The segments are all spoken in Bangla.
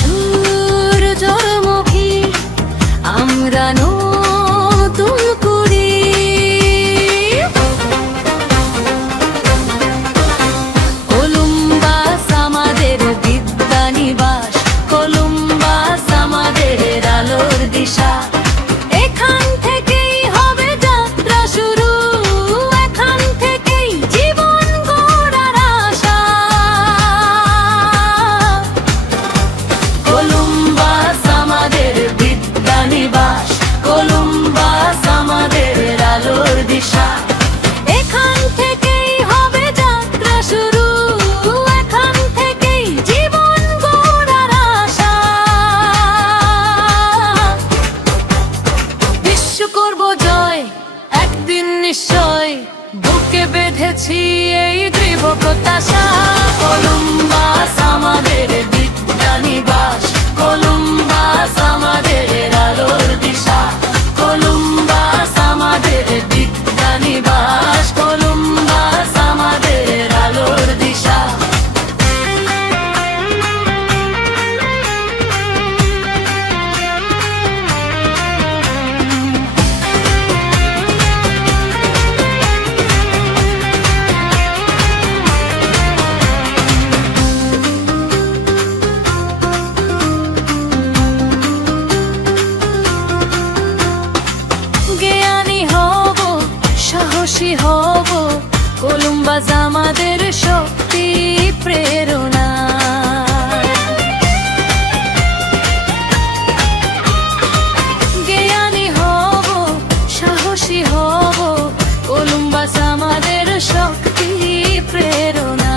সূর্যমুখী আমরা নতুন কুড়ি। কলম্বাস আমাদের বিদ্যা নিবাস, কলম্বাস আমাদের আলোর দিশা। এখান থেকেই হবে যাত্রা শুরু, এখান থেকেই জীবন গড়ার আশা। কলম্বাস আমাদের বিদ্যা নিবাস, কলম্বাস আমাদের আলোর দিশা। এখান থেকেই হবে যাত্রা শুরু, এখান থেকেই জীবন গড়ার আশা। বিশ্ব করব জয় একদিন নিশ্চয়, বুকে বেঁধেছি এই দৃঢ় প্রত্যাশা। কলম্বাস আমাদের বিদ্যা নিবাস, কলম্বাস আমাদের আলোর দিশা। কলম্বাস আমাদের বিদ্যা নিবাস, কলম্বাস আমাদের আলোর দিশা। জ্ঞানী হব, সাহসী হব, কলম্বাস আমাদের শক্তি প্রেরণা। জ্ঞানী হব, সাহসী হব, কলম্বাস আমাদের শক্তি প্রেরণা।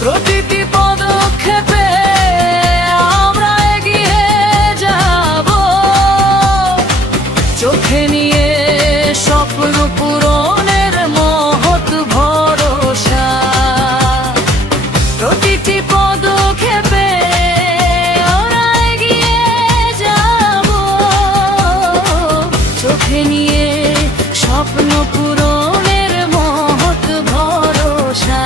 প্রতিটি পদক্ষেপে আমরা এগিয়ে যাব, চোখে নিয়ে স্বপ্ন পূরণের মহৎ ভরসা। প্রতিটি পদক্ষেপে আমরা এগিয়ে যাব, চোখে নিয়ে স্বপ্ন পূরণের মহৎ ভরসা।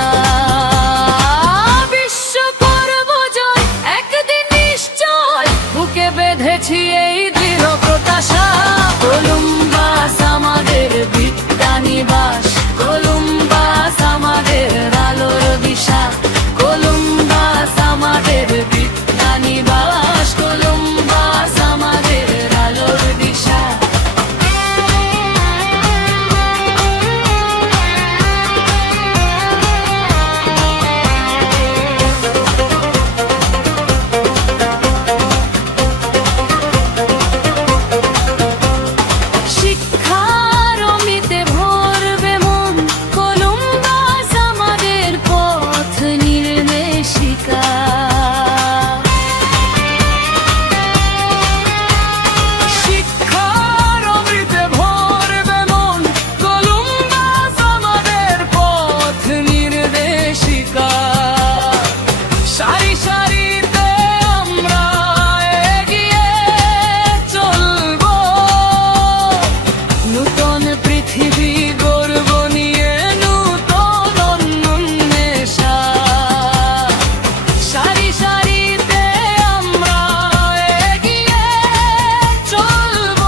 বিশ্ব করব জয় একদিন নিশ্চয়, বুকে বেঁধেছি এই দৃঢ় প্রত্যাশা। কলম্বাস আমাদের বিদ্যা নিবাস, কলম্বাস আমাদের আলোর দিশা। কলম্বাস আমাদের বিদ্যা নিবাস, কলম্বাস আমাদের আলোর দিশা। শিক্ষার অমৃতে ভরবে মন, কলম্বাস আমাদের পথ নির্দেশিকা। শিক্ষার অমৃতে ভরবে মন, কলম্বাস আমাদের পথ নির্দেশিকা। সারি সারিতে আমরা এগিয়ে চলব, নূতন পৃথিবী গর্ব নিয়ে, নূতন উন্মেষা। সারি সারিতে আমরা এগিয়ে চলব,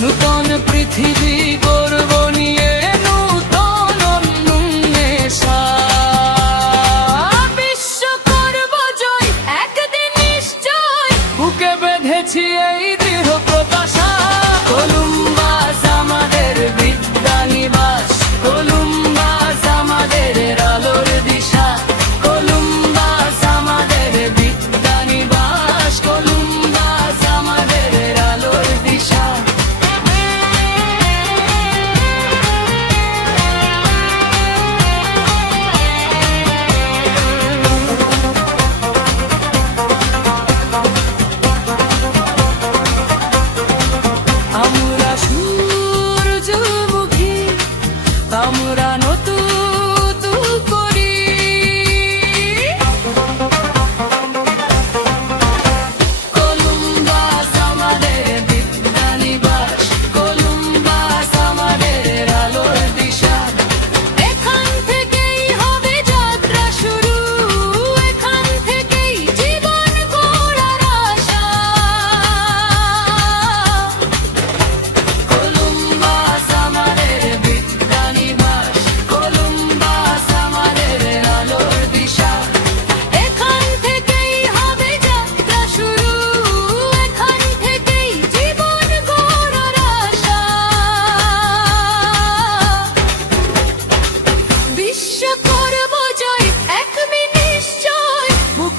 নূতন পৃথিবী গর্ব নিয়ে, নূতন উন্মেষা। বিশ্ব করব জয় একদিন নিশ্চয়, বুকে বেঁধেছি এই দৃঢ় প্রত্যাশা। কলম্বাস আমাদের বিদ্যা নিবাস, কলম্বাস আমাদের আলোর দিশা। কলম্বাস আমাদের বিদ্যা নিবাস, কলম্বাস আমাদের আলোর দিশা।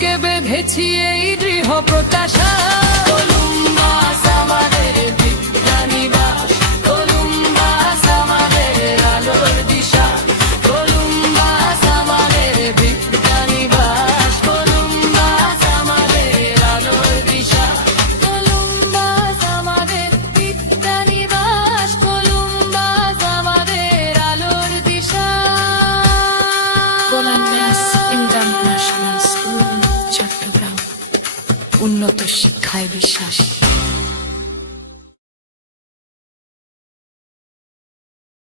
বুকে বেঁধেছি এই দৃঢ় প্রত্যাশা কলম্বাস আমাদের বিজ্ঞানীবাস কলম্বাস আমাদের আলোর দিশা কলম্বাস আমাদের বিজ্ঞানীবাস কলম্বাস আমাদের আলোর দিশা কলম্বাস আমাদের বিজ্ঞানীবাস কলম্বাস আমাদের আলোর দিশা কলম্বাস ইন্টারন্যাশনাল স্কুল, চট্টগ্রাম। উন্নত শিক্ষায় বিশ্বাস।